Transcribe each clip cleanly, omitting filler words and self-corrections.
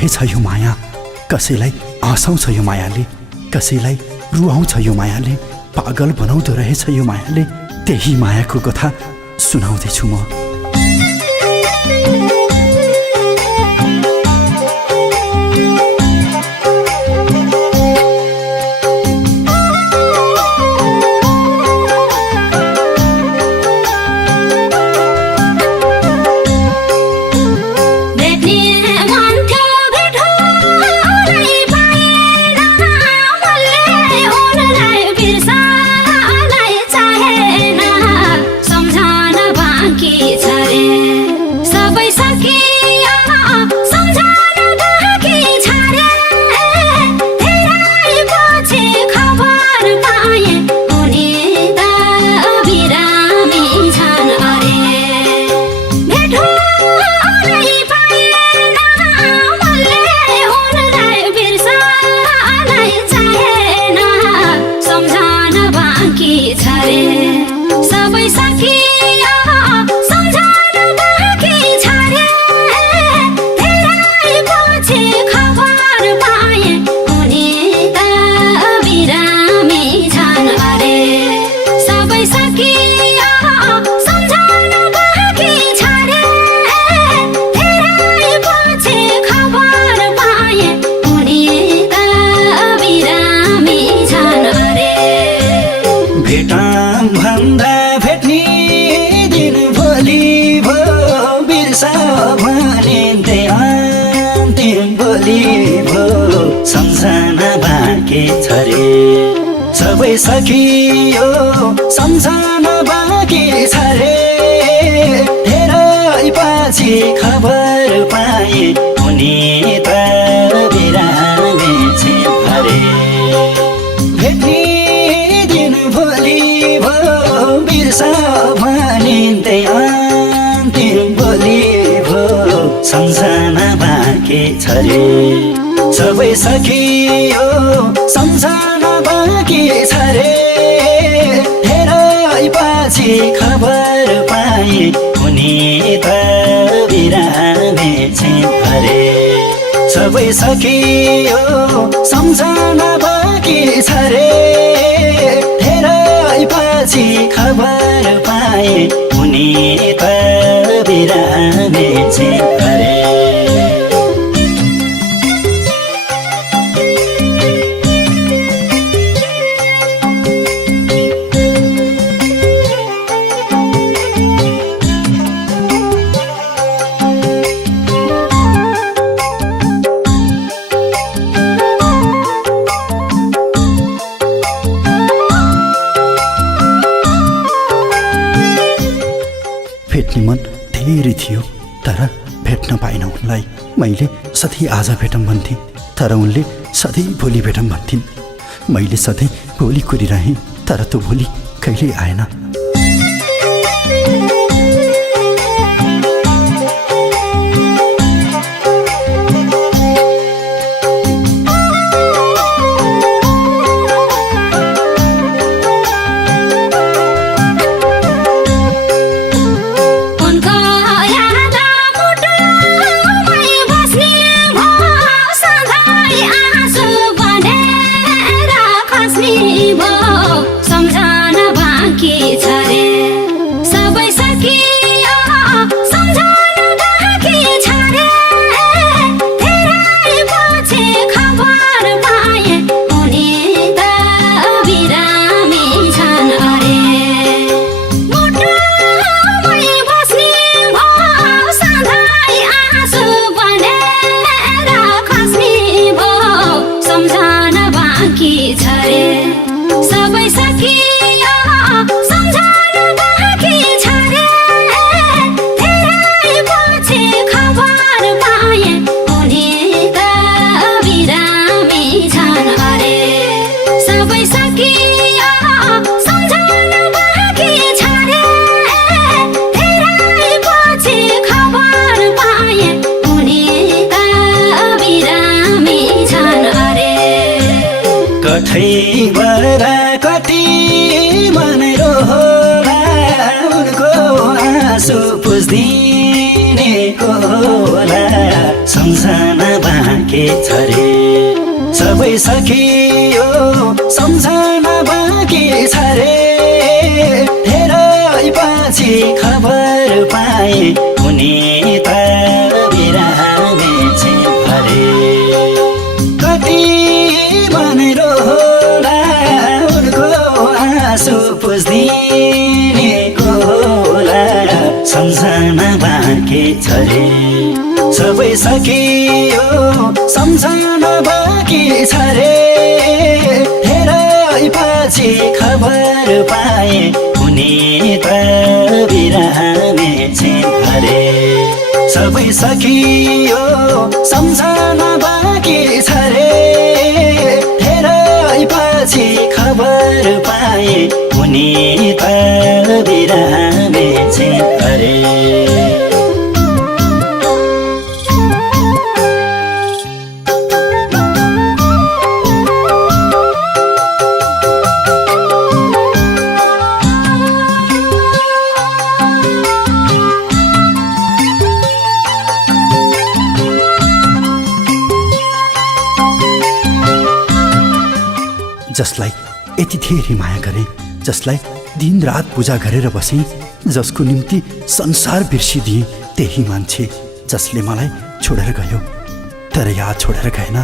रहेछ यो माया, कसैलाई हँसाउँछ यो मायाले, कसैलाई रुवाउँछ यो मायाले, पागल बनाउँदो रहेछ यो मायाले। त्यही मायाको कथा सुनाउँदैछु म। सबै सकियो सम्झना बाँकी छ रे, धेरै पछि खबर पाए उनी त बिरामी छिन् अरे। भेट्ने दिन भोलि भयो बिर्सा भनिन्थे अन्तिम बोली भयो, सम्झना बाँकी छ रे। सबै सकियो सम्झना बाँकी छ रे, धेरै पछि खबर पाए उनी त बिरामी छिन् अरे। सबै सकियो सम्झना बाँकी छ रे, धेरै पछि खबर पाए उनी त बिरामी छिन् अरे। भेट्ने मन धेरै थियो तर भेट्न पाइन उनलाई। मैले सधैँ आज भेटौँ भन्थेँ तर उनले सधैँ भोलि भेटौँ भन्थिन्। मैले सधैँ भोलि कुरिरहेँ तर त्यो भोलि कहिल्यै आएन। कठैबरा कति मनेरो होला उनको आँसु पुछ्दिनेको होला सम्झना बाँकी छ रे सबै सकियो सम्झना बाँकी छ रे धेरै पछि खबर पाए उनी त बिरामी छिन् अरे कति भनेर होला उनको आँसु पुछ्दिनेको होला सम्झना बाँकी छ रे सबै सकियो सम्झना बाँकी छ रे धेरै पछि खबर पाए उनी त बिरामी छिन् अरे सबै सकियो सम्झना बाँकी छ रे धेरै पछि खबर पाए उनी त बिरामी छिन् अरे जसलाई यति धेरै माया गरे जसलाई दिनरात पूजा गरेर बसे जसको निम्ति संसार बिर्सिदिए त्यही मान्छे जसले मलाई छोडेर गयो तर याद छोडेर गएन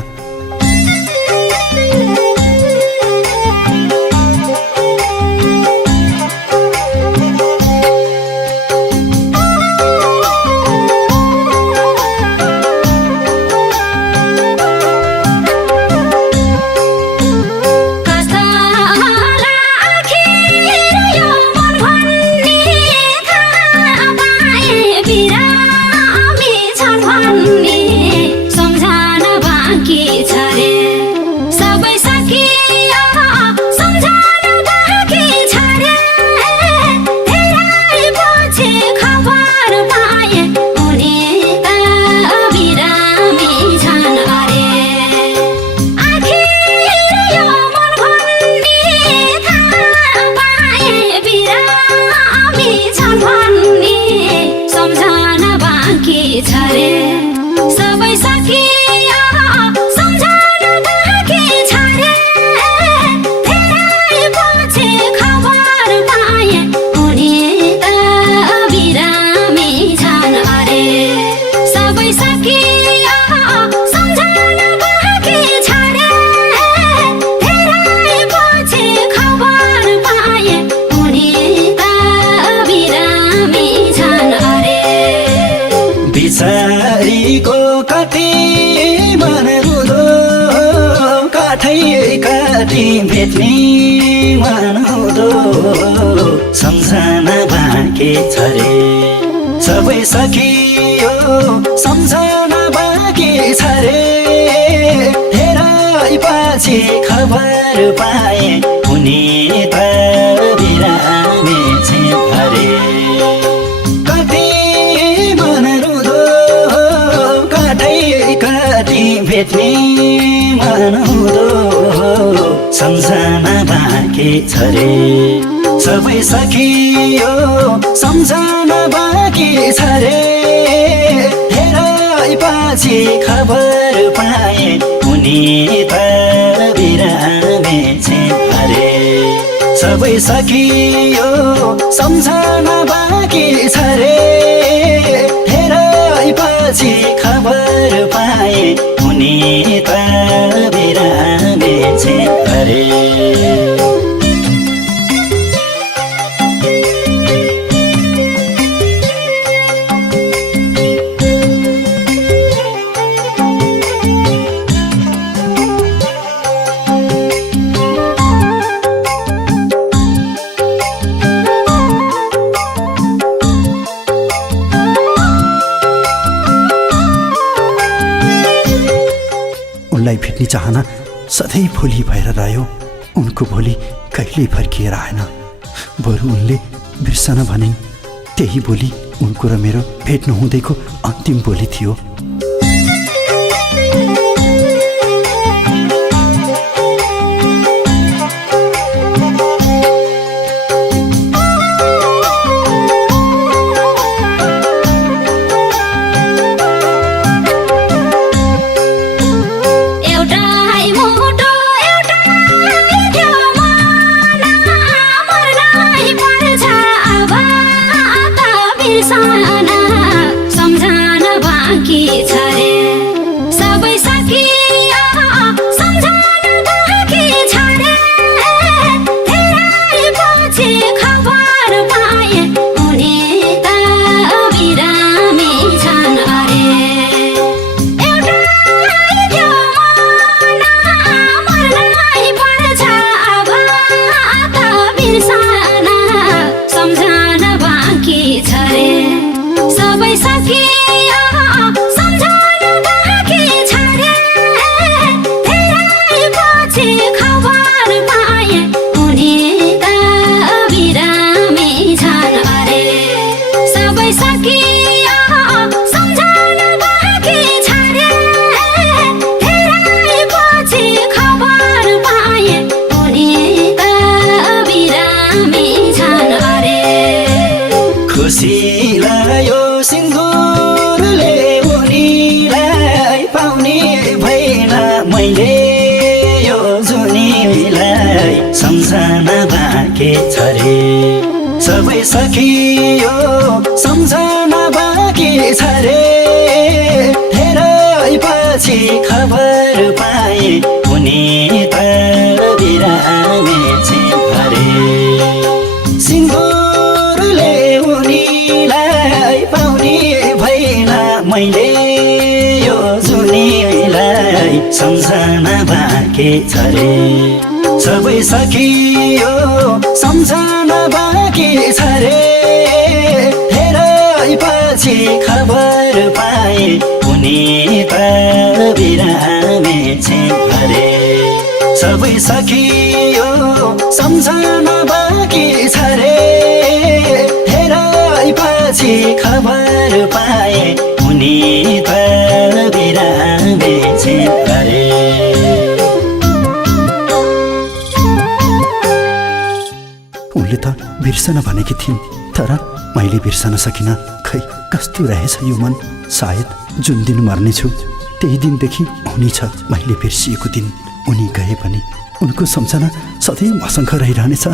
बिचारीको कति मन रुदो कति भेट्ने मन हुँदो सम्झना बाँकी छ रे सबै सकियो सम्झना बाँकी छ रे धेरै पछि खबर पाए उनी त बिरामी छिन् अरे भेट्ने मन हुँदो सम्झना बाँकी छ रे सबै सकियो सम्झना बाँकी छ रे धेरै पछि खबर पाए उनी त बिरामी छिन् अरे सबै सकियो सम्झना बाँकी छ रे धेरै पछि खबर पाए उनी त बिरामी छिन् अरे उनलाई भेट्ने चाहना सधैँ भोलि भएर रह्यो उनको भोलि कहिल्यै फर्किएर आएन बरु उनले बिर्सन भनिन् त्यही भोलि उनको र मेरो भेट नहुँदैको अन्तिम भोलि थियो बिर्सना सम्झना बाँकी छ रे सबै सकियो सम्झना बाँकी छ रे धेरै पछि खबर पाए उनी त बिरामी छन् अरे एउटै त्यो मन मर्नै पर्छ अब त बिर्सना सम्झना बाँकी छ रे सबै सकियो सम्झना बाँकी छ रे धेरै पछि खबर पाए उनी त बिरामी छन् अरे सबै सकियो सम्झना बाँकी छ रे धेरै पछि खबर पाए उनी त बिरामी छन् अरे खुसी लाग्यो सिन्दुरले उनीलाई पाउने भएन मैले यो जुनीलाई सम्झना बाँकी छ रे सबै सकियो सम्झना बाँकी छ रे धेरै पछि खबर पाए उनी त बिरामी छिन् अरे सिन्दुरले उनीलाई पाउने भएन मैले यो जुनीलाई सम्झना बाँकी छ रे सबै सकियो सम्झना बाँकी छ रे धेरै पछि खबर पाए उनी त बिरामी छिन् अरे सबै सकियो सम्झना बाँकी छ रे धेरै पछि खबर पाए उनी त बिरामी छिन् अरे उनले त बिर्सन भनेकी थिइन् तर मैले बिर्सन सकिनँ खै कस्तो रहेछ यो मन सायद जुन दिन मर्नेछु त्यही दिनदेखि हुने छ मैले बिर्सिएको दिन उनी गए पनि उनको सम्झना सधैँ मसँग रहिरहनेछ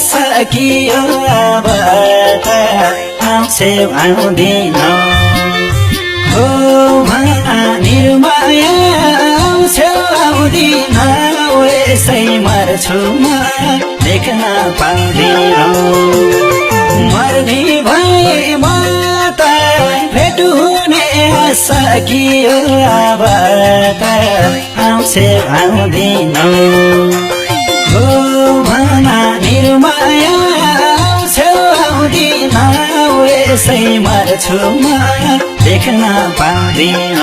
सकियो अब त आउँछौ आउँदिन हो भना निर्माया आउँछौ आउँदिन यसै मर्छु म देख्न पाउँदिन मर्ने भए म त भेट हुने सकियो अब त आउँछौ आउँदिन हो भना निर्माया आउँछौ आउँदिन यसै मर्छु म देख्न पाउँदिन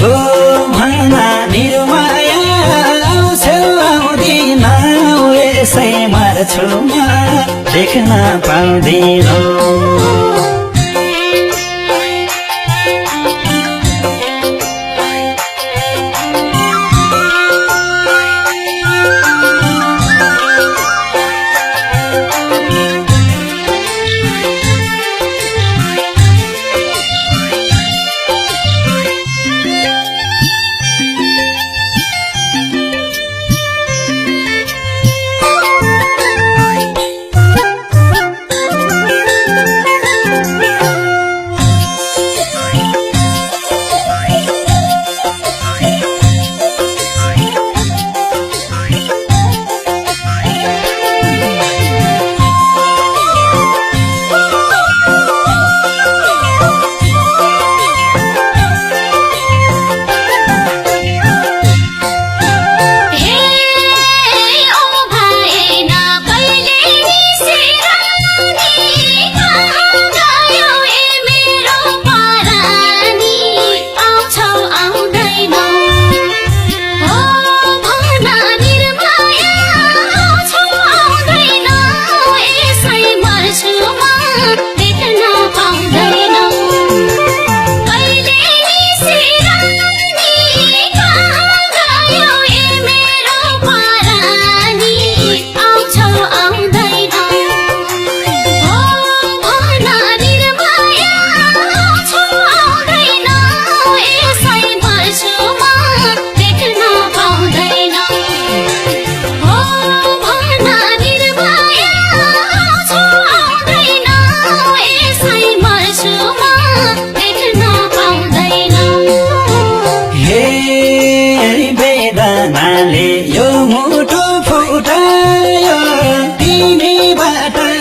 हो भना निर्माया आउँछौ आउँदिन यसै मर्छु म देख्न पाउँदिन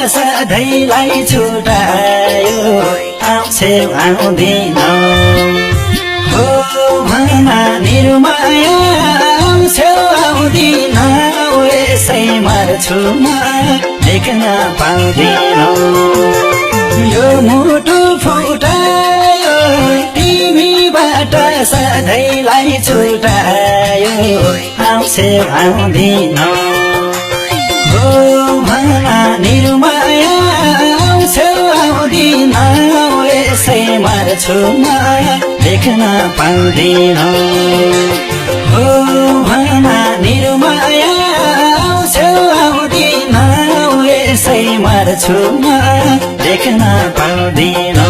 सधैँलाई छुटायो आउँछे आउँदिन हो भना निर्माया आउँछे आउँदिन यसै मर्छु म देख्न पाउँदिन यो मुटु फुटायो तिमीबाट सधैँलाई छुटायो आउँछे आउँदिन हो भना निर्माया आउँछौ आउँदिन यसै मर्छु म देख्न पाउँदिन हो भना निर्माया आउँछौ आउँदिन यसै मर्छु म देख्न पाउँदिन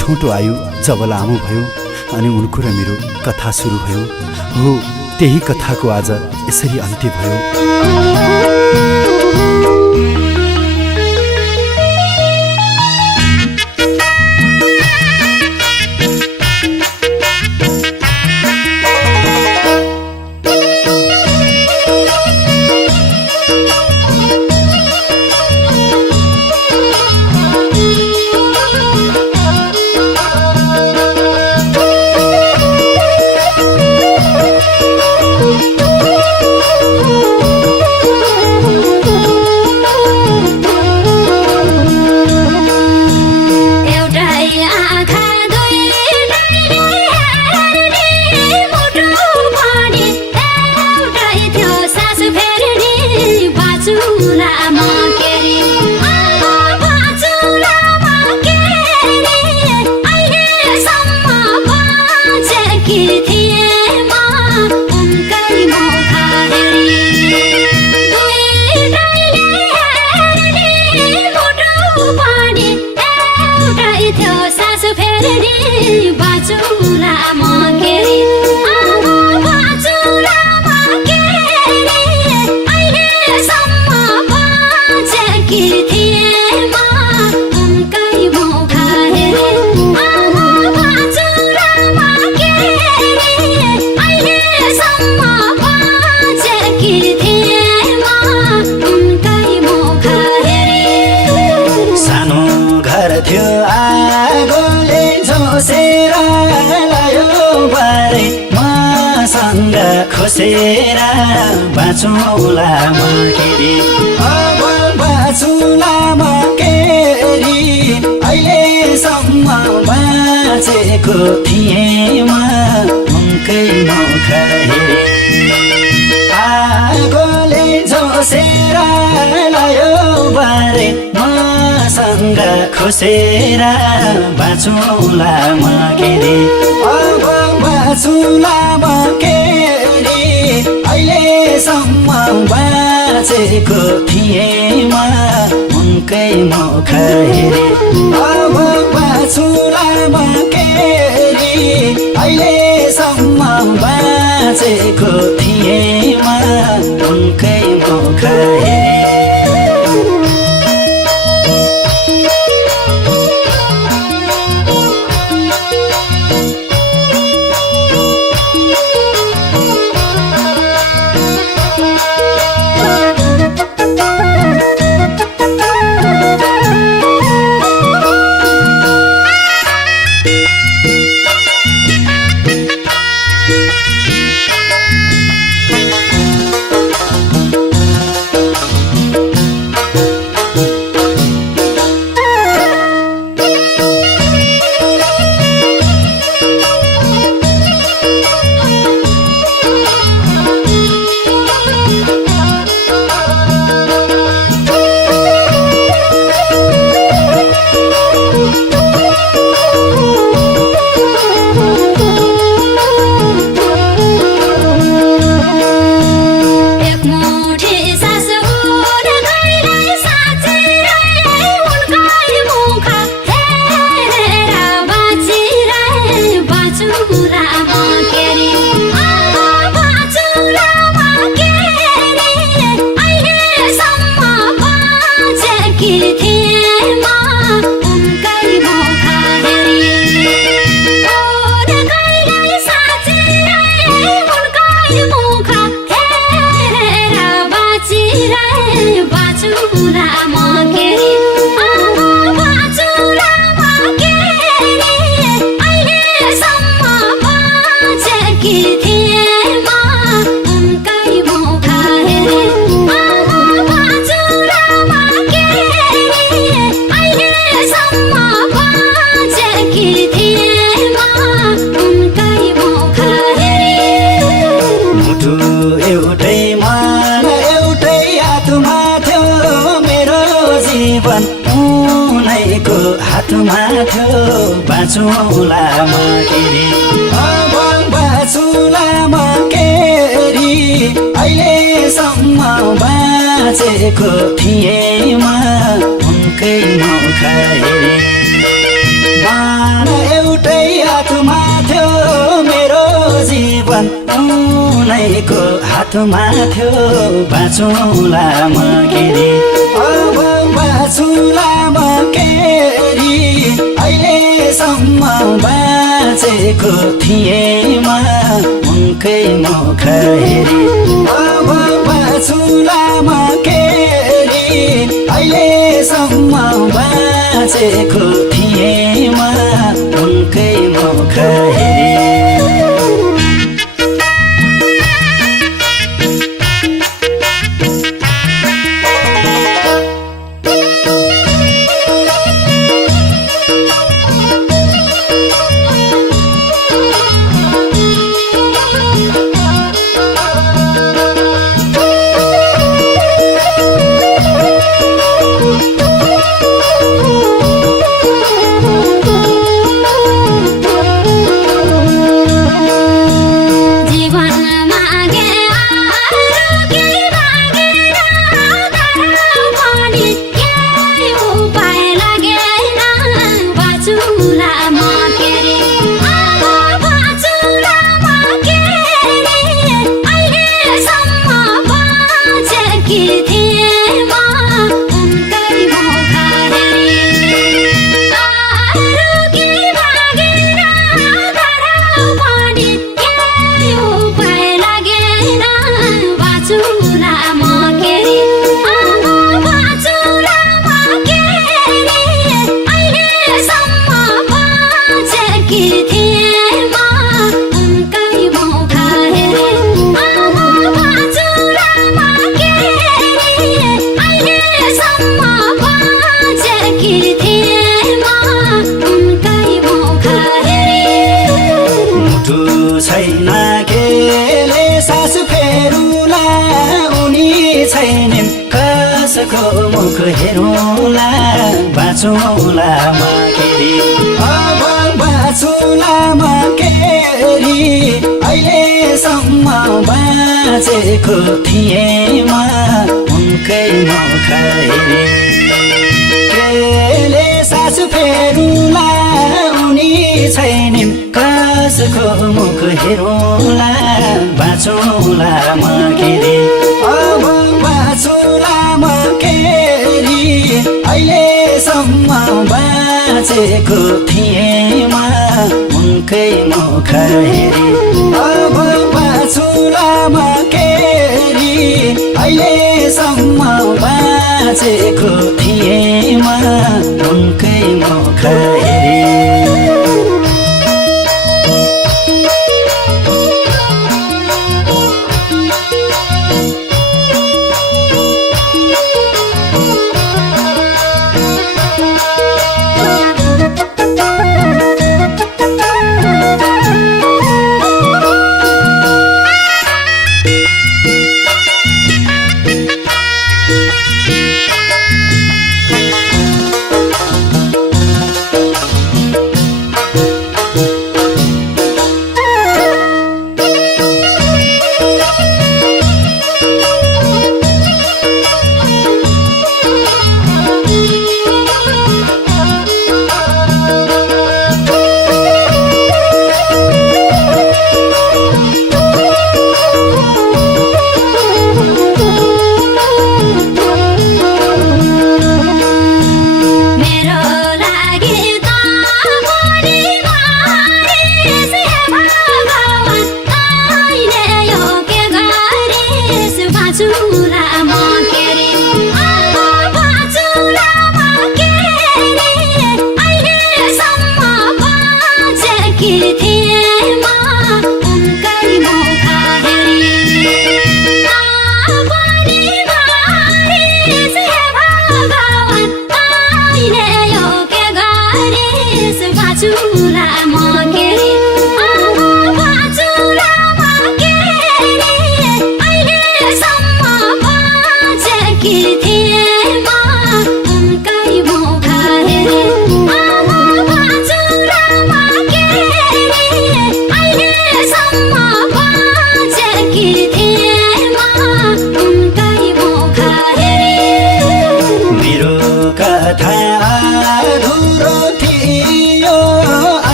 छोटो आयु जब लामो भयो अनि उनको र मेरो कथा सुरु भयो हो त्यही कथाको आज यसरी अन्त्य भयो खोसेर बाँचौँला म केरी अब बाँचौँला म केरी अहिलेसम्म बाँचेको थिएँ म उनकै मुख हेरी आगोले झोसेर लायो बारे मसँग खोसेर बाँचौँला म केरी अब बाँचौँला म केरी अहिलेसम्म बाँचेको थिएँ म उनकै मुख हेरी अब बाँचौँला म केरी अहिलेसम्म बाँचेको थिएँ म उनकै मुख हेरी रे बाँचुला म के रे बाँचुला म के रे अहिलेसम्म बाँचेकी थिएँ म उनकै मुख हेरी बाँचुला म के रे अहिलेसम्म बाँचेकी थिएँ म उनकै मुख हेरी मुटु एउटै मन एउटै आत्मा थियो मेरो जीवन उनैको हातमा थियो बाँचुला म के रे अब बाँचुला म के रे अहिलेसम्म बाँचेको थिएँ म उनकै मुख हेरी मन एउटै आत्मा थियो मेरो जीवन उनैको हातमा थियो बाँचुला म के रे अब बाँचुला म के रे अहिलेसम्म बाँचेको थिएँ म उनकै मुख हेरी अब बाँचुला म के रे अहिलेसम्म बाँचेको थिएँ म उनकै मुख हेरी छैन केले सास फेरुला उनी छैनन् कसको मुख हेरौँला बाँचौँला म के रे अब बाँचौँला म के रे अहिलेसम्म बाँचेको थिएँ म उनकै मुख हेरी केले सास फेरुला उनी छैनन् कसको मुख हेरौँला बाँचौँला म के रे अब बाँचौँला म के रे अहिलेसम्म बाँचेको थिएँ म उनकै मुख हेरी अब बाँचौँला म के रे अहिलेसम्म बाँचेको थिएँ म उनकै मुख हेरी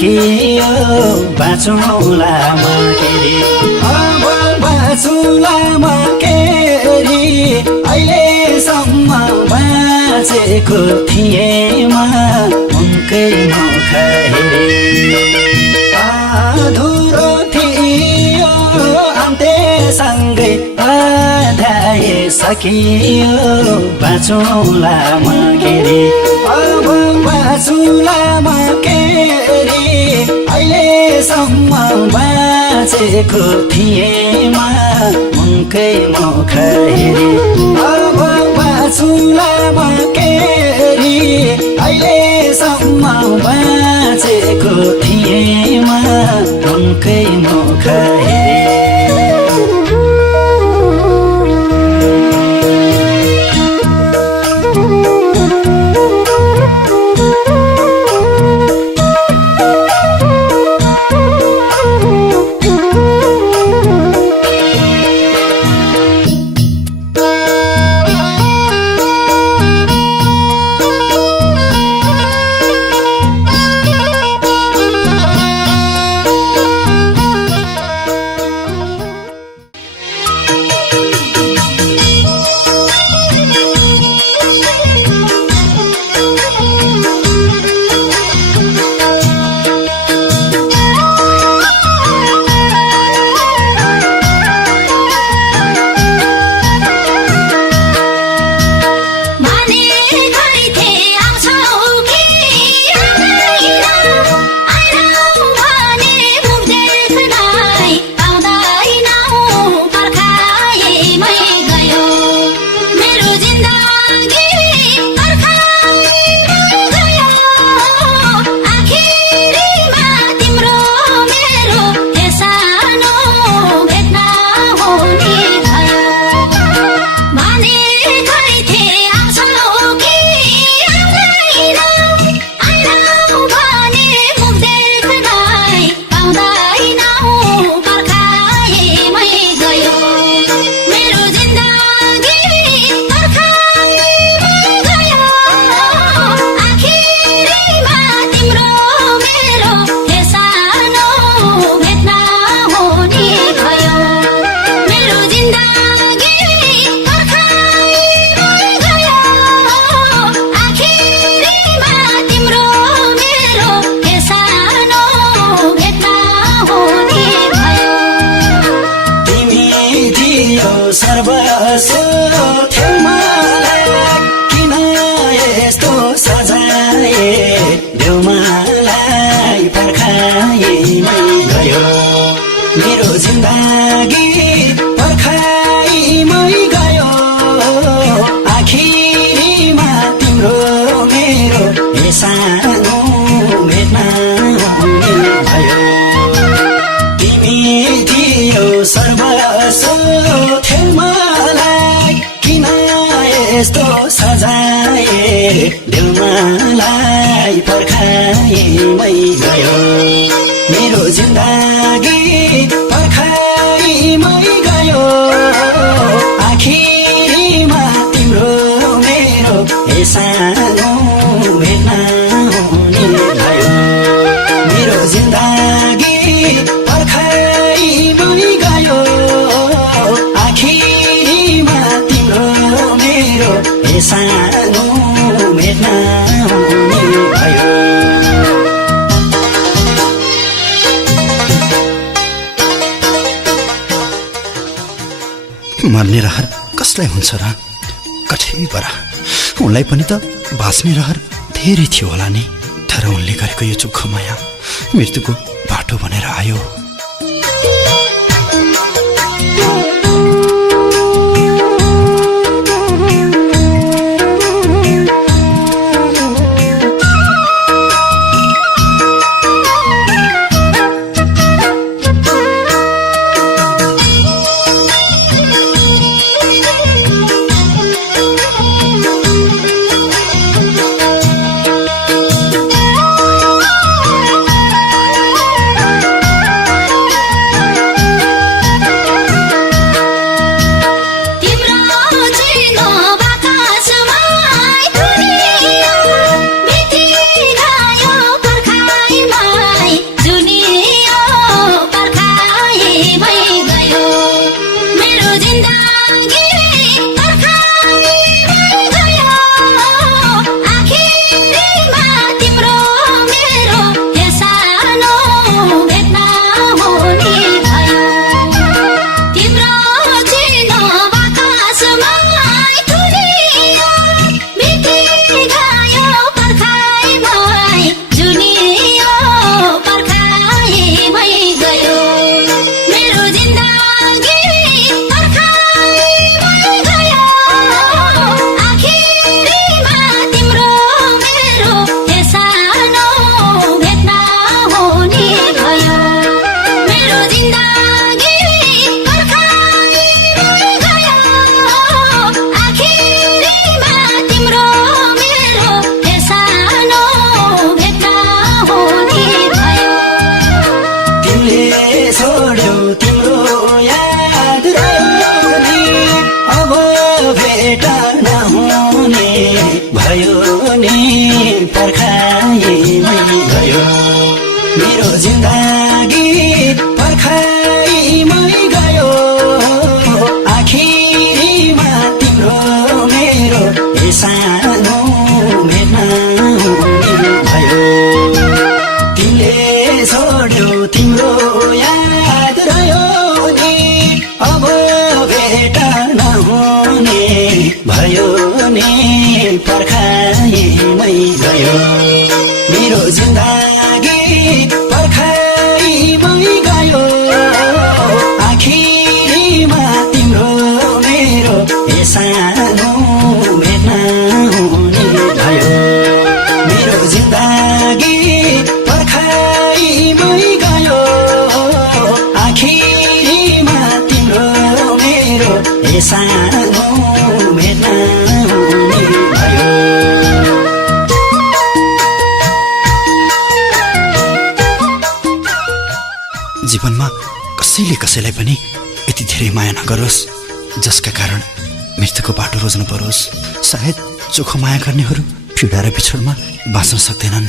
सकियो बाँचौँला म के रे अब बाँचौँला म के रे अहिलेसम्म बाँचेको थिएँ म उनकै मुख हेरे अधुरो थियो अन्त्यसँगै अध्याय सकियो बाँचौँला म के रे अब बाँचौँला म के रे अहिलेसम्म बाँचेको थिएँ म उनकै मुख हेरे अब बाँचौँला म के रे अहिलेसम्म बाँचेको थिएँ म उनकै मुख हेरे सर्वस्व थियो मलाई किन यस्तो सजाए देऊ मलाई पर्खाइमै गयो मेरो जिन्दगी पर्खाइमै गयो आखिरीमा तिम्रो मेरो सानो भेट्न भयो तिमी थियो सर्वस्व थियो मलाई किन यस्तो सजाए देऊ मलाई पर्खाइमै गयो मेरो जिन्दगी पर्खाइमै गयो आखिरीमा तिम्रो मेरो सानो भेट्न भयो मेरो जिन्दगी पर्खाइमै गयो आखिरीमा तिम्रो मेरो सानो भेट्न भयो मर्ने रहर कसलाई हुन्छ र कठै बरा उनलाई पनि त बाँच्ने रहर धेरै थियो होला नि तर उनले गरेको यो चुक्खो माया मृत्युको बाटो बनेर आयो जीवनमा कसैले कसैलाई पनि यति धेरै माया नगरोस् जसका कारण मृत्युको बाटो रोज्नु परोस्। सायद चोखो माया गर्नेहरू पीडा र बिछोडमा बाँच्न सक्दैनन्।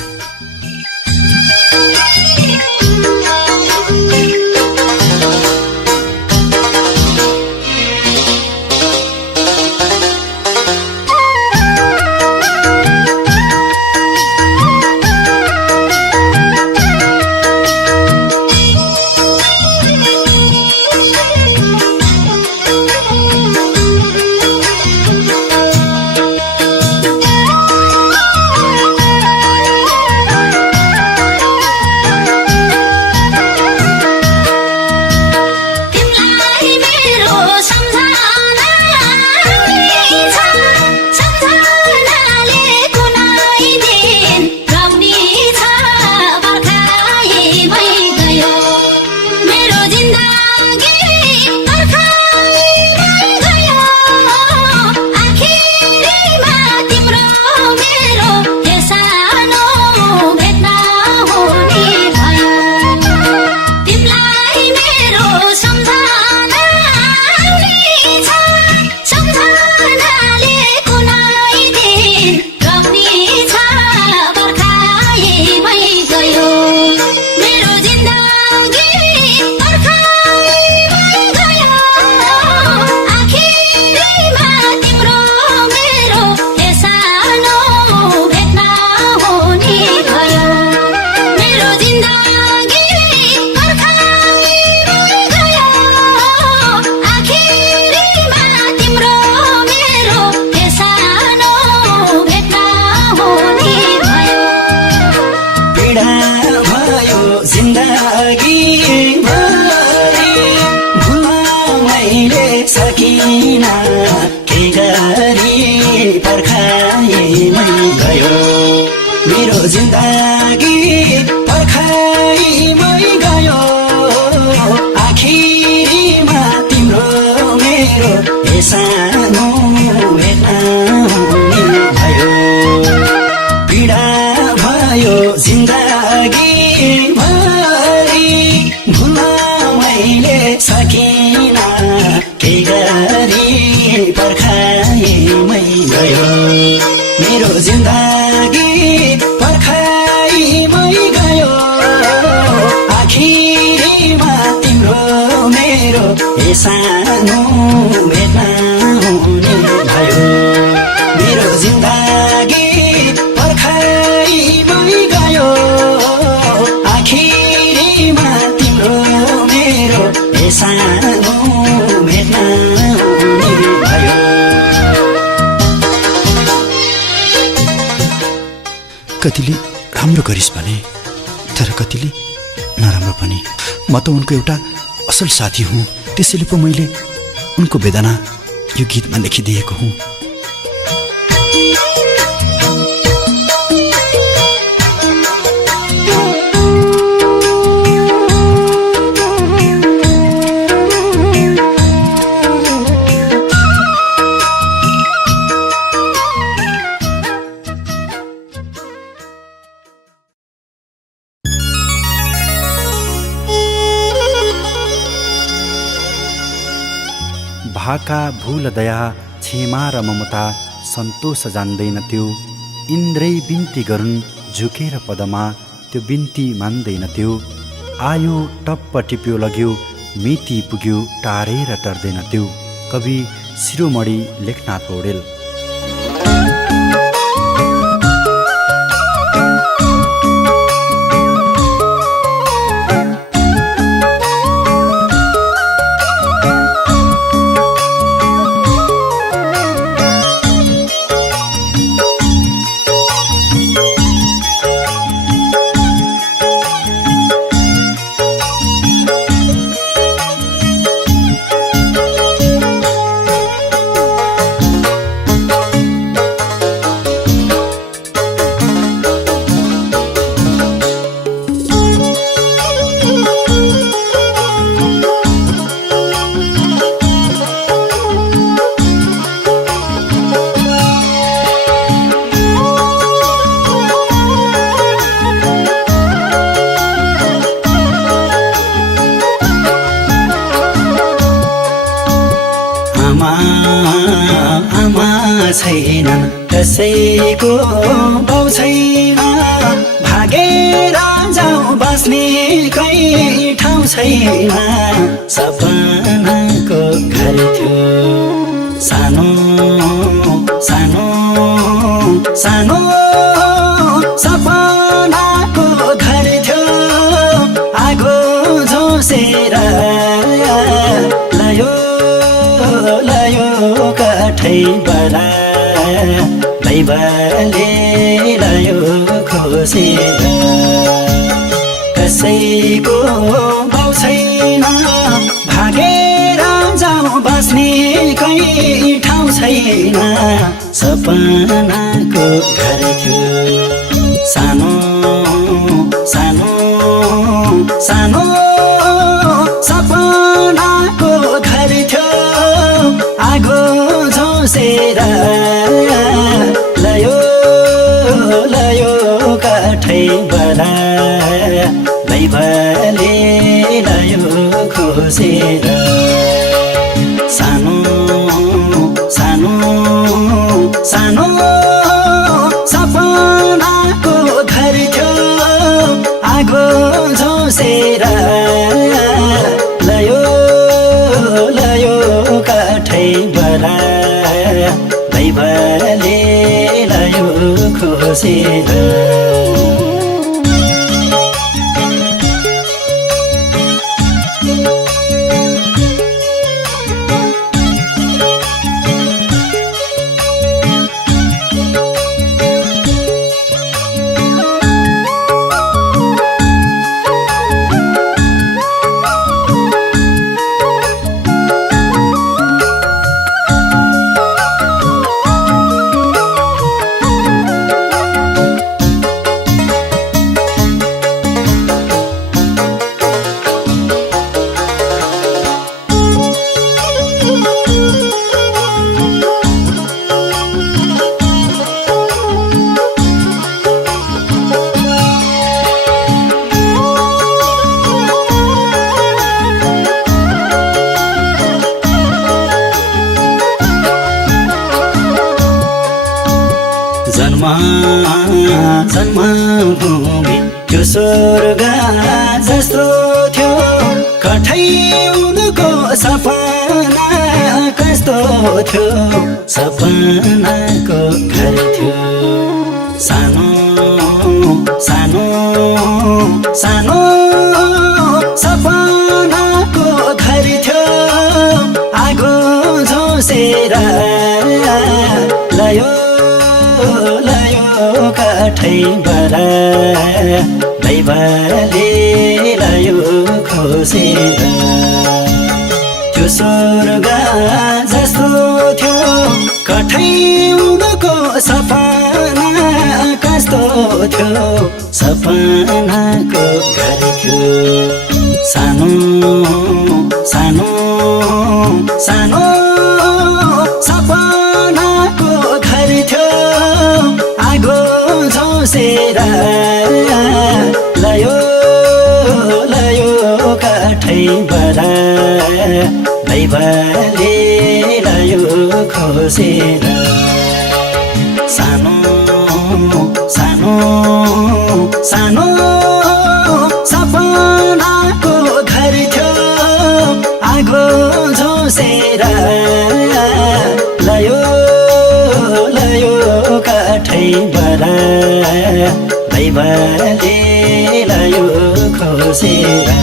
जिन्दगी पर्खाइमै गयो आखिरीमा तिम्रो मेरो ए सानो भेट्न हुने भयो पीडा भयो जिन्दगी भरि भुल्न मैले सकिन के गरी पर्खाइमै गयो मेरो जिन्दगी पर्खाइमै गयो आखिरीमा तिम्रो मेरो ए सानो भेट्न हुने भयो मेरो जिन्दगी पर्खाइमै गयो आखिरीमा तिम्रो मेरो ए सानो भेट्न हुने भयो। कतिले राम्रो गरिस् भने तर कतिले नराम्रो पनि। म त उनको एउटा असल साथी हुँ, त्यसैले पो मैले उनको वेदना यो गीतमा लेखिदिएको हुँ। भाका भूल दया क्षमा र ममता सन्तोष जान्दैन त्यो इन्द्रै बिन्ती गरून् झुकेर पदमा त्यो बिन्ती मान्दैन त्यो आयो टप्प टिप्यो लग्यो मिति पुग्यो टारेर टर्दैन त्यो। कवि शिरोमणि लेखनाथ पौडेल। छैनन् कसैको भाउ छैन भागेर जाउँ बस्ने कहीँ ठाउँ छैन सपनाको घर थियो सानो सानो सानो सपनाको घर थियो आगो झोसेर लयो लयो काठैबाट दैवले लयो खोसेर कसैको भाउ छैन भागेर जाउँ बस्ने कहीँ ठाउँ छैन सपनाको घर थियो सानो सानो सानो सपनाको घर थियो आगो झोसेर लयो लयो काठैबाट दैवले लयो खोसेर सानो सानो सानो सपनाको घर थियो आगो झोसेर लयो लयो काठैबाट दैवले लयो खोसेर जन्मभूमि त्यो स्वर्ग जस्तो थियो कठै उनको सपना कस्तो थियो सपनाको घर थियो सानो सानो सानो सपनाको घर थियो आगो झोसेर लयो लयो काठैबाट दैवले लयो खोसेर त्यो स्वर्ग जस्तो थियो कठै उनको सपना कस्तो थियो सपनाको घर थियो सानो सानो सानो सपनाको घर थियो आगो झोसेर लयो लयो काठैबाट दैवले लयो खोसेर सानो सानो सानो सपनाको घर थियो आगो झोसेर लयो लयो काठैबाट दैवले लयो खोसेर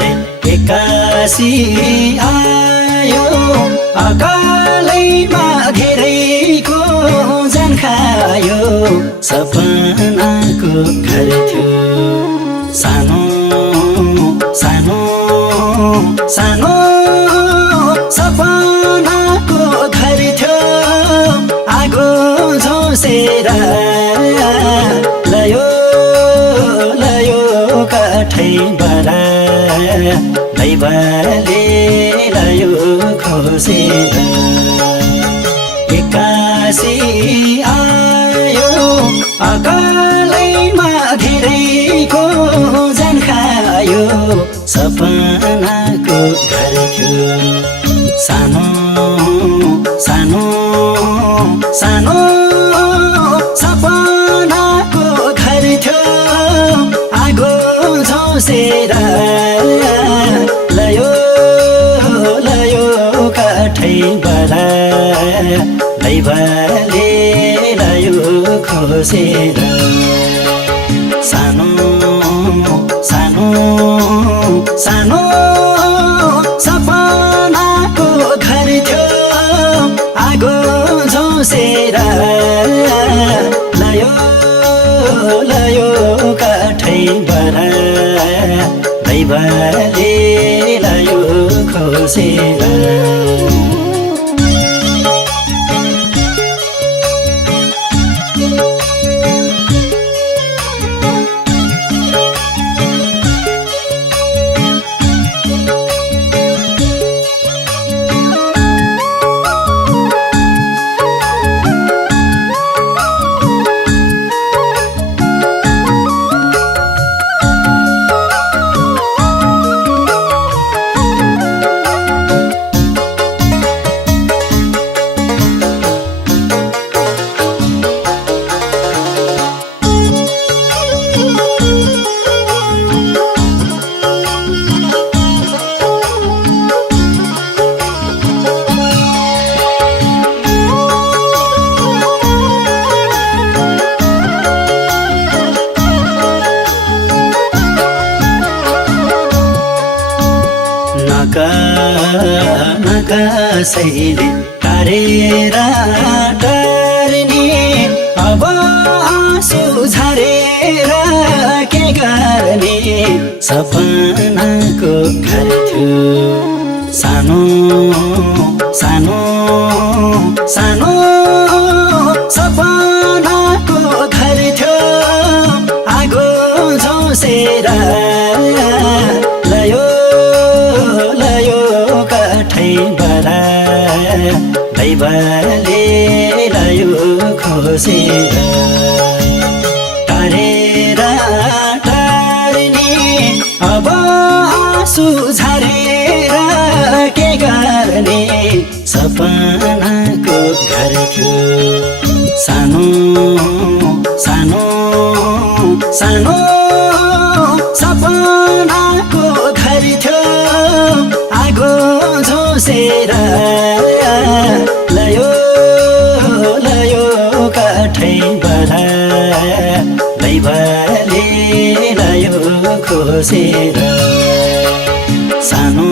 रे एक्कासी आयो अकालैमा धेरैको जान खायो सपनाको घर थियो सानो सानो सानो सपनाको घर थियो आगो झोसेर लयो लयो काठै बरा दैवले लयो खोसेर एक्कासी आयो अकालैमा धेरैको जान खायो सपनाको घर थियो सानो सानो सानो सपनाको घर थियो आगो झोसेर लयो लयो काठै बरा दैवले लयो खोसेर सानो सानो सानो सपनाको घर थियो आगो झोसेर लयो लयो काठै बरा दैवले लयो खोसेर नकासैले टारेर टार्ने अब आँसु झरेर के गर्ने सपनाको घर थियो सानो सानो सानो सपनाको घर थियो आगो झोसेर लयो लयो काठै बरा दैवले लयो खोसेर टारेर टार्ने अब आँसु झरेर के गर्ने सपनाको घर थियो सानो सानो सानो सपनाको घर थियो आगो झोसेर लयो लयो काठै बरा दैवले लयो खोसेर सानो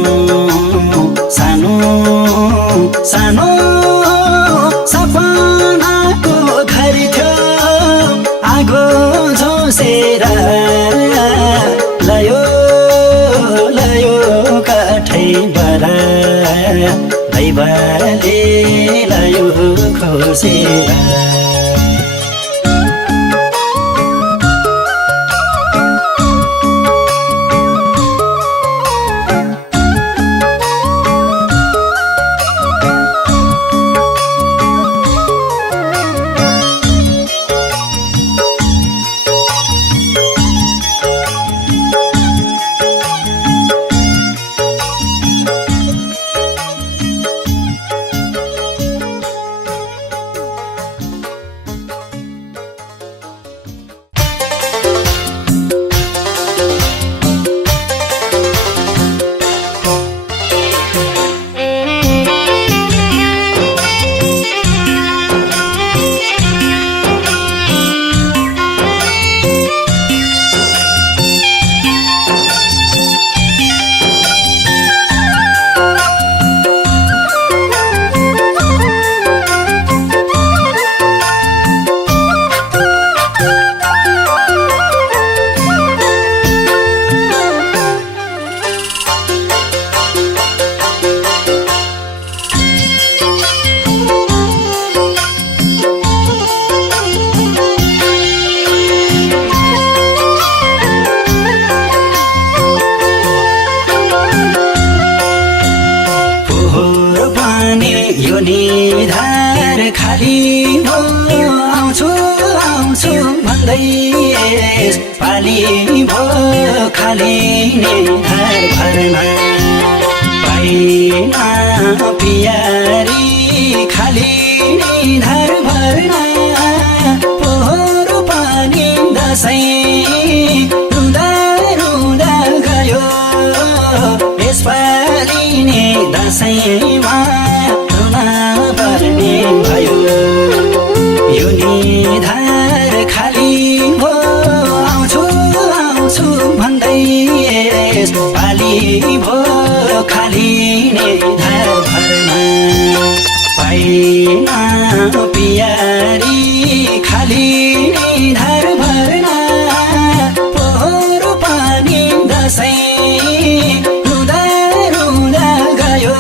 सानो सानो सपनाको घर थियो आगो झोसेर लयो लयो काठै बरा दैवले लयो खोसेर यो निधार खाली भो आउँछु आउँछु भन्दै पाली भो खाली निधार भर्न पाइन पियारी खाली निधार भर्न पोहोरो पानी दसैँ रुँदा रुँदा गयो यसपालि नि दसैँमा रुन पर्ने भयो यो निधार खाली भो आउँछु आउँछु भन्दै पाली भो खाली निधार भर्न पाइन पियारी खाली निधार भर्न पोहोरो पानी दसैँ रुँदा रुँदा गयो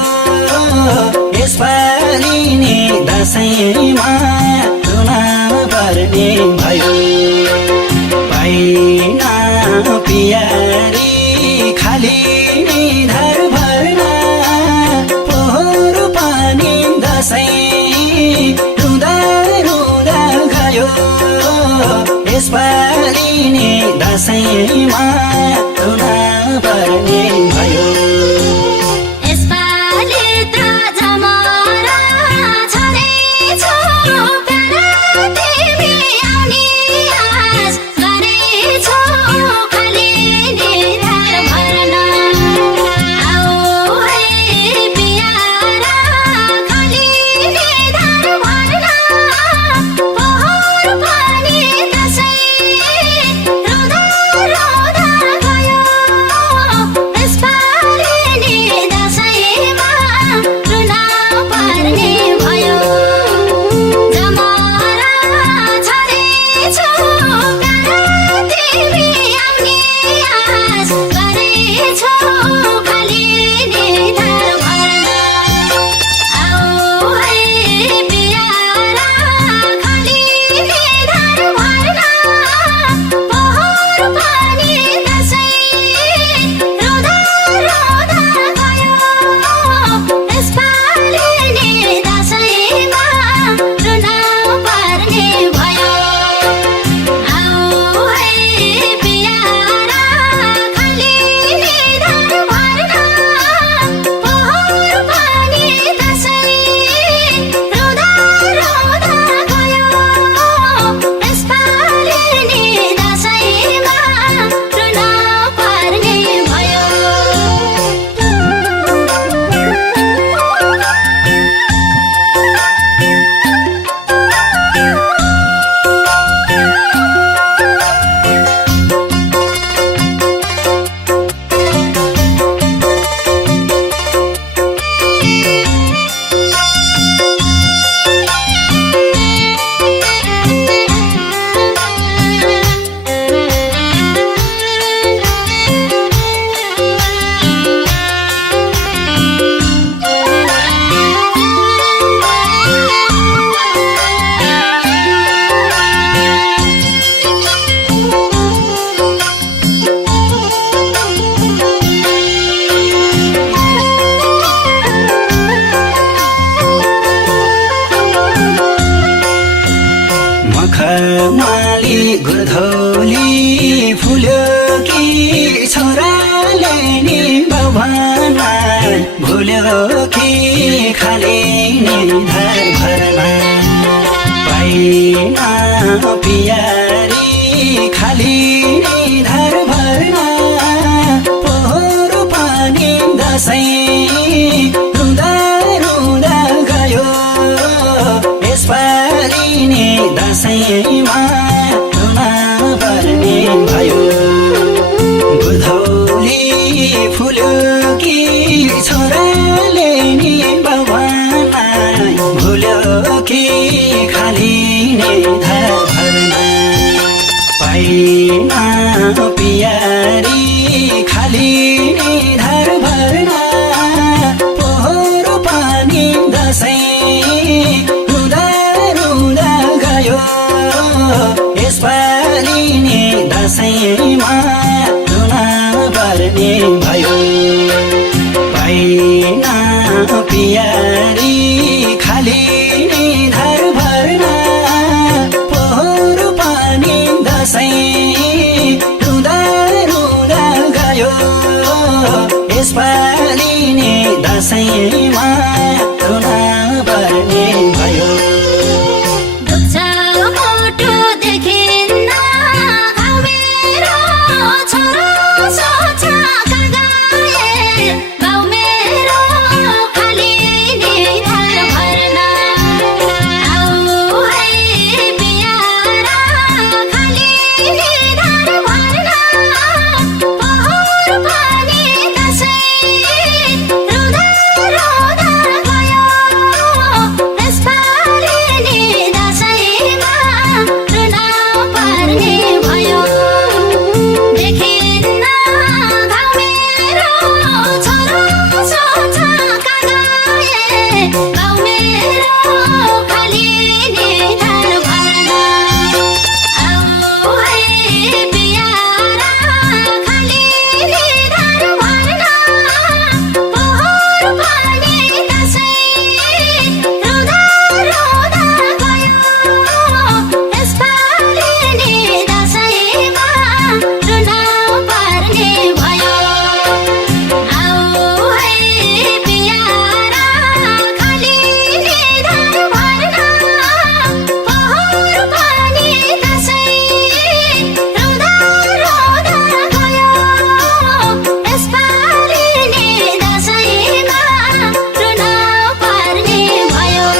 यसपालि नि दसैँमा रुन पर्ने भयो पाइन पियारी खाली निधार भर्न पोहोरो पानी दसैँ रुँदा रुँदा गयो यसपालि नि दसैँमा रुन पर्ने भयो यसपालि त झमरा छँदैछु प्यारा तिमी आउने आश गरेछु खाली निधार भर्न आऊ है पियारा खाली निधार भर्न पोहोरो पानी दसैँ रुँदा रुँदा गयो यसपालि नि दसैँमा रुन पर्ने भयो झमरा छँदैछु प्यारा तिमी आउने आश गरेछु खाली निधार भर्न आऊ है पियारा खाली निधार भर्न पोहोरो पानी दसैँ रुँदा रुँदा गयो यसपालि नि दसैँमा रुन पर्ने भयो आऊ है पियारा खाली निधार भर्न पोहोरो पानी दसैँ रुँदा रुँदा गयो यसपालि नि दसैँमा रुन पर्ने भयो मखमाली गुर्धौली फुल्यो कि छोराले नि बाबुआमा भुल्यो कि खाली निधार भर्न पाइन पियारी खाली निधार भर्न पोहोरो पानी दसैँ रुँदा रुँदा गयो यसपालि नि दसैँमा रुन पर्ने भयो गुर्धौली फुल्यो कि छोराले नि बाबुआमा भुल्यो कि खाली निधार भर्न पाइन पियारी खाली निधार भर्न पोहोरो पानी दसैँ रुँदा रुँदा गयो यसपालि नि दसैँमा रुन पर्ने भयो पाइन पियारी यसपालि नि दसैँमा रुन पर्ने भयो दुख्छ मुटु देखिन्न घाउ मेरो छोरो सोच्छ कहाँ गए गाउँ मेरो खाली नि घर भर्न आऊ है बियारा खाली नि घर भर्न पोहोर पनि दसैँ रुँदा रुँदा गयो यसपालि नि दसैँमा रुन पर्ने भयो देखिन्न घाउ मेरो छोरो सोच्छ कहाँ गए गाउँ मेरो खाली नि घर भर्न आऊ है बियारा खाली नि घर भर्न पोहोर पनि दसैँ रुँदा रुँदा गयो यसपालि नि दसैँमा रुन पर्ने भयो आऊ है बियारा खाली नि घर भर्न पोहोर पनि दसैँ रुँदा रुँदा गयो यसपालि नि दसैँमा रुन पर्ने भयो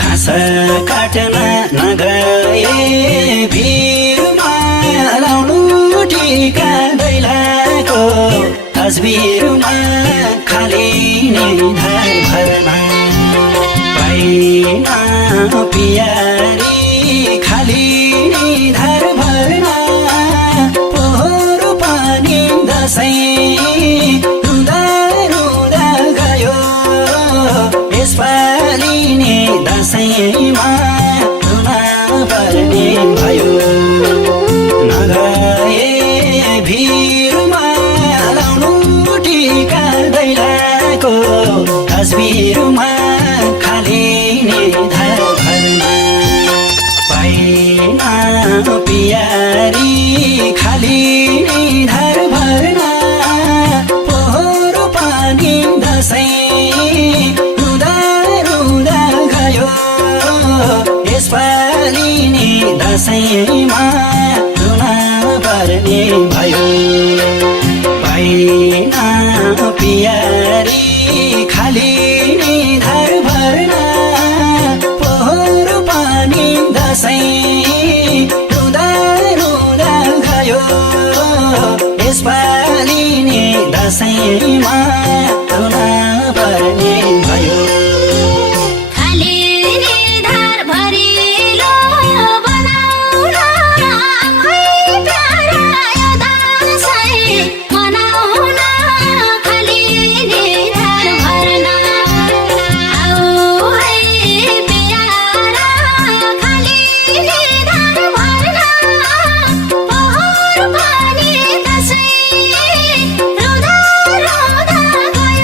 घाँस काट्न नगए भिरमा लाउनु टिका दैलाको तस्बिरमा खाली नै धार भर्न पाइन पियारी खाली नै धार भर्न पोहोर पनि दसैँ रुँदा रुँदा गयो यसपालि नि दसैँमा रुन पर्ने भयो नगए भिरमा लाउनु टिका दैलाको तस्बिरमा खाली नि धार भर्न पाइन पियारी खाली नै धार भर्न पोहोर पनि दसैँ रुँदा रुँदा गयो यसपालि नि दसैँमा रुन पर्ने भयो पाइन पियारी खाली नै धार भर्न पोहोर पनि दसैँ रुँदा रुँदा गयो यसपालि नि दसैँमा रुन पर्ने भयो खाली नि धार भरिलो बनाउन आफै प्यारा यो दसैँ मनाउन खाली नि धार भर्न आऊ है बियारा खाली नि धार भर्न पोहोर पनि दसैँ रुँदा रुँदा गयो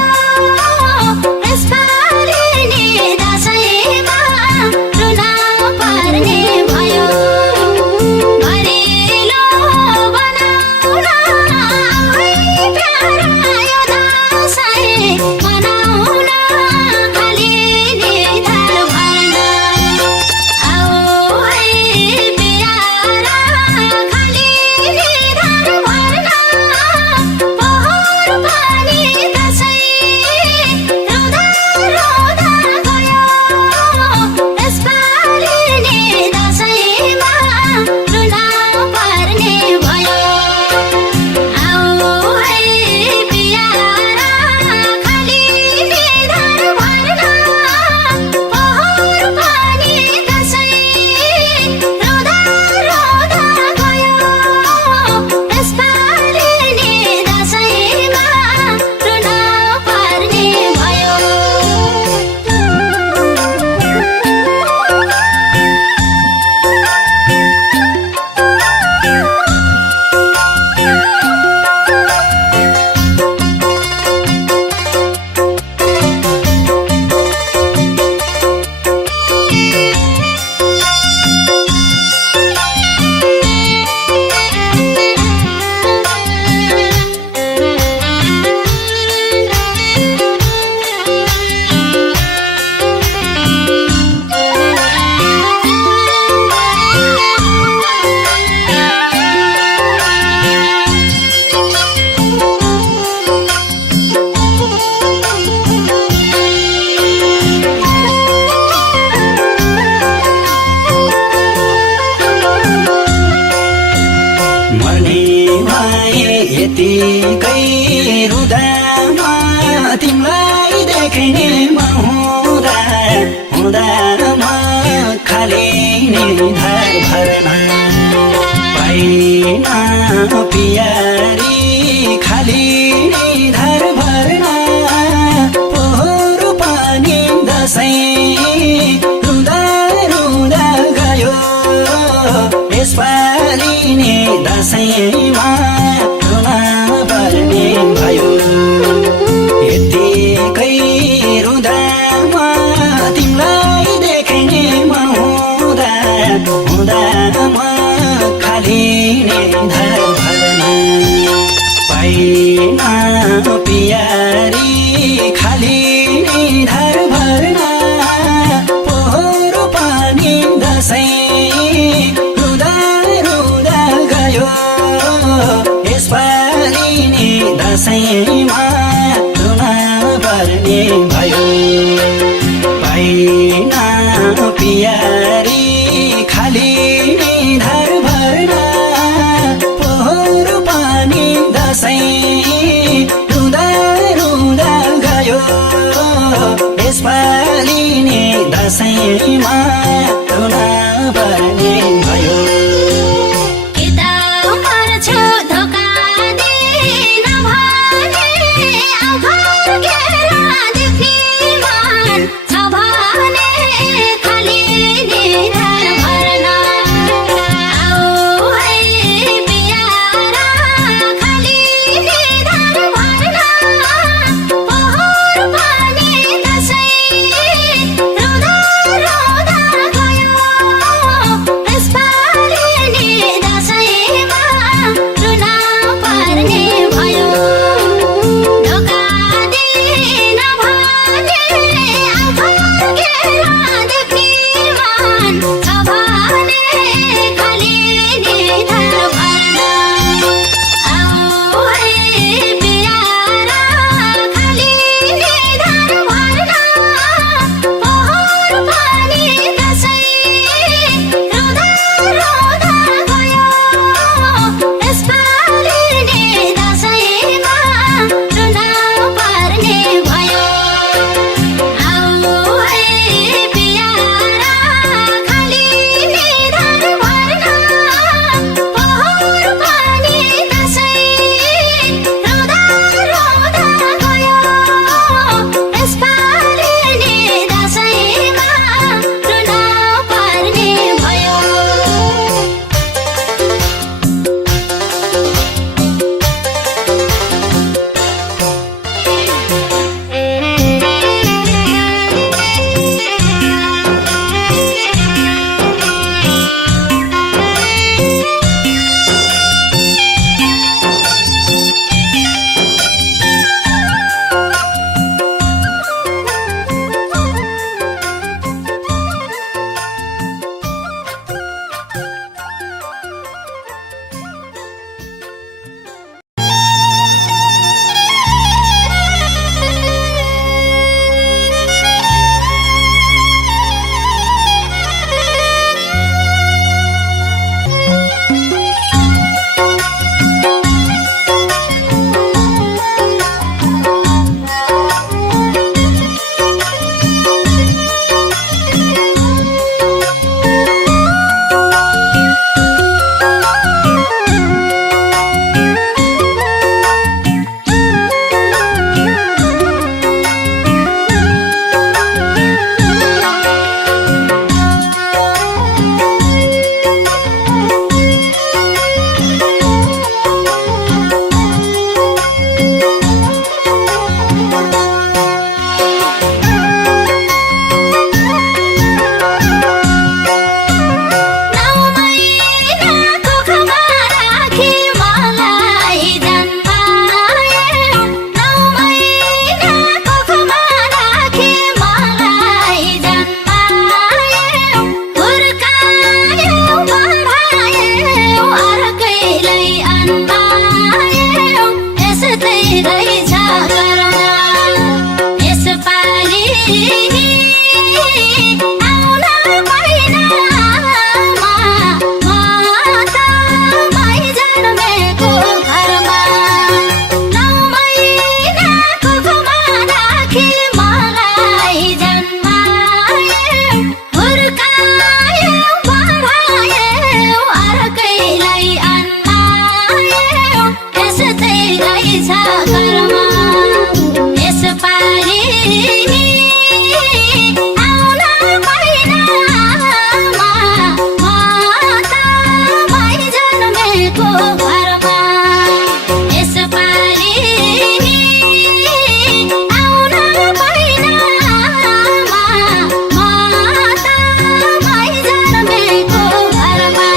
यतिकै रुदामा तिमीलाई देख्ने म हुँदा हुँदामा खाली निधार भर्ना पाइन पियारी खाली निधार भर्ना पोहोरो पानी दसैँ रुँदा रुँदा गयो यसपालि नि दसैँमा रुन पर्ने भयो यतिकै रुँदामा तिमीलाई देख्ने म हुँदा हुँदामा खाली निधार भर्ना पाइन पियारी खाली निधार भर्ना पोहोरो पानी दसैँ रुँदा रुँदा गयो यसपालि नि दसैँमा रुन पर्ने भयो पाइन पियारी खाली निधार भर्ना पोहोरो पानी दसैँ रुँदा रुँदा गयो यसपालि नि दसैँमा रुन पर्ने भयो यता मर्छु धोका दिन भने आँखर घेरा देख्ने मन छ भने खाली छ घरमा यसपालि आउन पाइन आमा म त भई जन्मेको घरमा यसपालि आउन पाइन आमा म त भई जन्मेको घरमा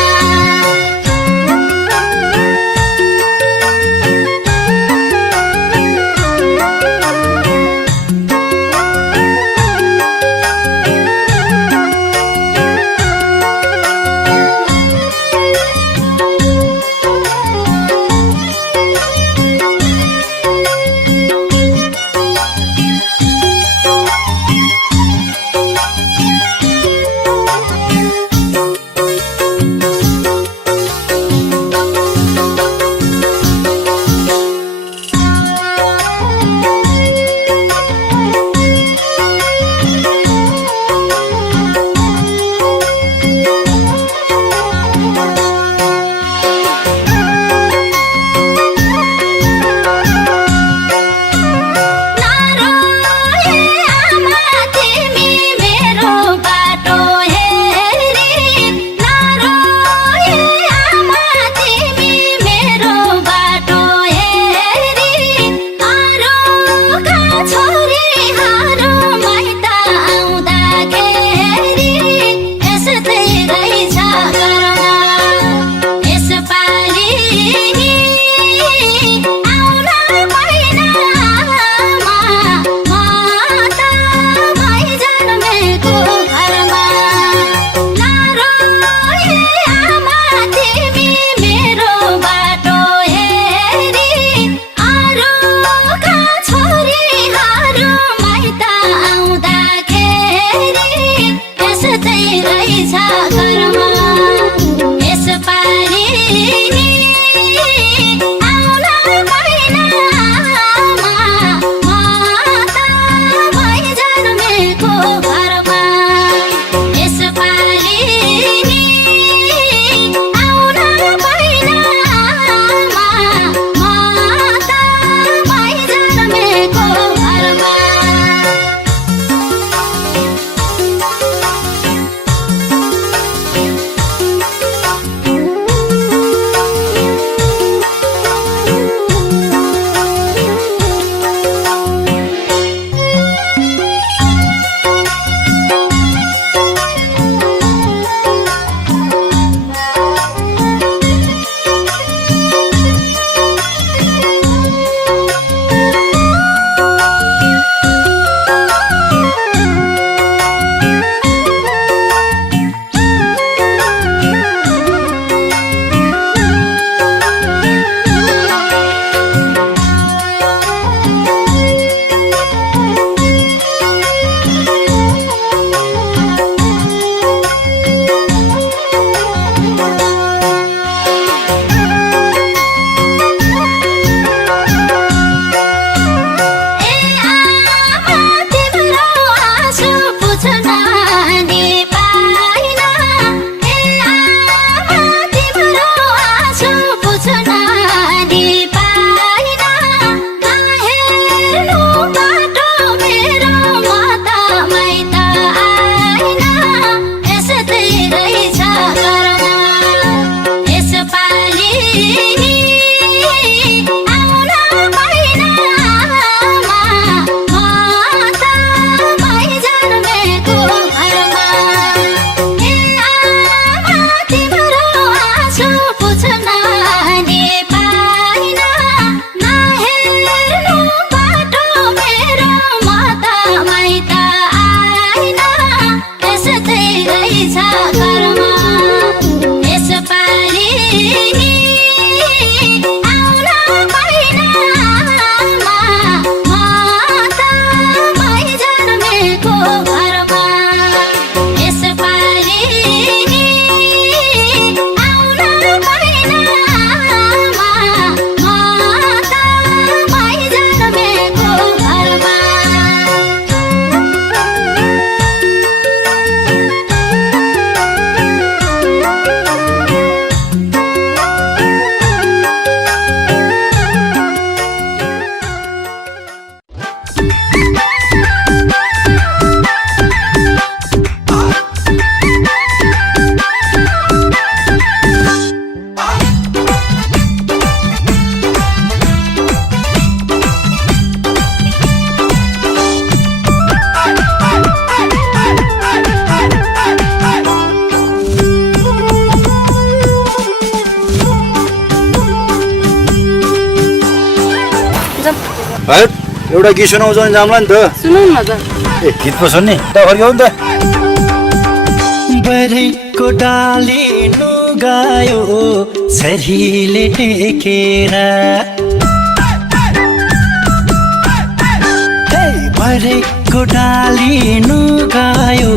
हट एउटा गीत सुनाउँछ भने जाम्ला नि त सुनाउनु न त ए गीत पो सुन्ने त फर्क्यौ नि त बरेको डाली गायो सरीले टेकेर बरेको डाली गायो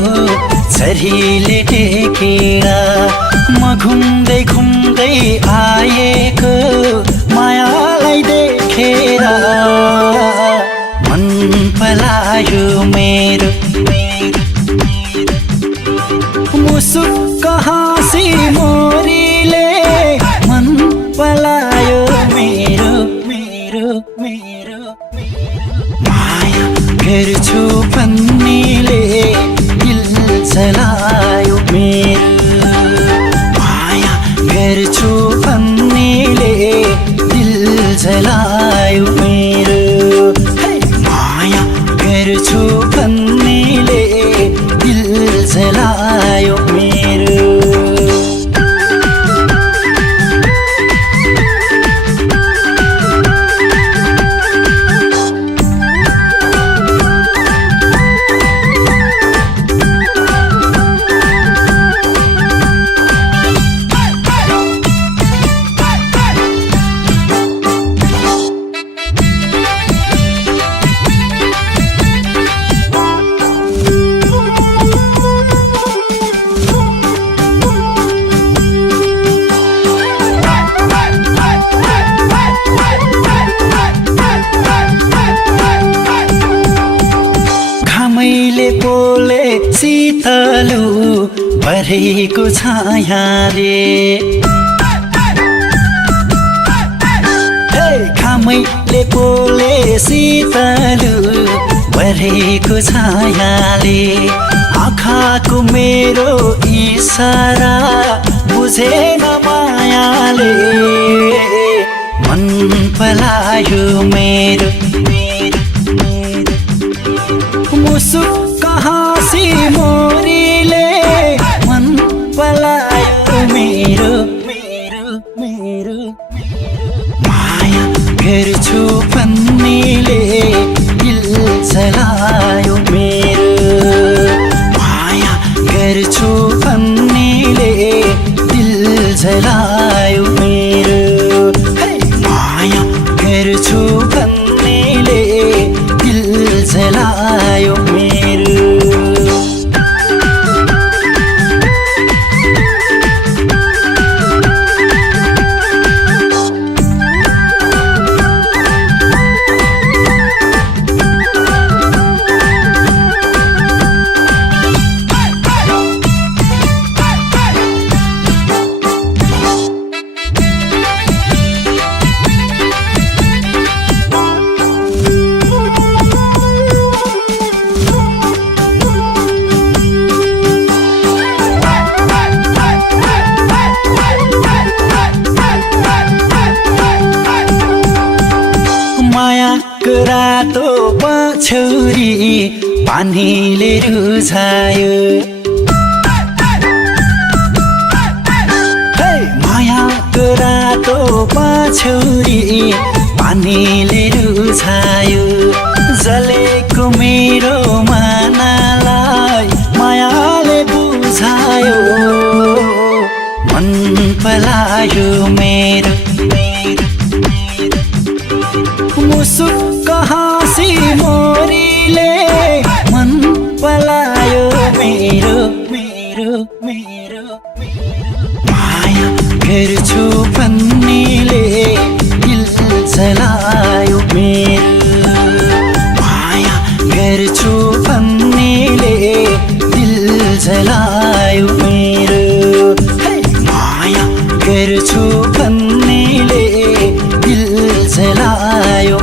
सरीले टेकेर म घुम्दै घुम्दै आएको मायालाई देखेर मन पलायो मेरो मुसुक्क हाँसी मोरीले मन पलायो मेरो मेरो मेरो माया गर्छु भन्नेले दिल जलायो मेरो माया गर्छु भन्नेले दिल जलायो मेरो माया गर्छु भन्नेले दिल जलायो मेरो शीतलु भरेको छायाले घामैले पोले शीतलु भरेको छायाले आँखाको मेरो इसारा बुझेन मायाले मन पलायो मेरो मुसुक्क हाँसी मोरीले मन पलायो मेरो मेरो मेरो माया गर्छु भन्नेले दिल जलायो मेरो माया गर्छु भन्नेले दिल जलायो मेरो माया गर्छु भन्नेले दिल जलायो मेरो रातो पछौरी पानीले रुझायो मायाको रातो पछौरी पानीले रुझायो जलेको मेरो मानालाई मायाले बुझायो मन पलायो मेरो मुसुक्क हाँसी मोरीले मन पलायो मेरो मेरो मेरो माया गर्छु भन्नेले दिल जलायो मेरो माया गर्छु भन्नेले दिल जलायो मेरो माया गर्छु भन्नेले दिल जलायो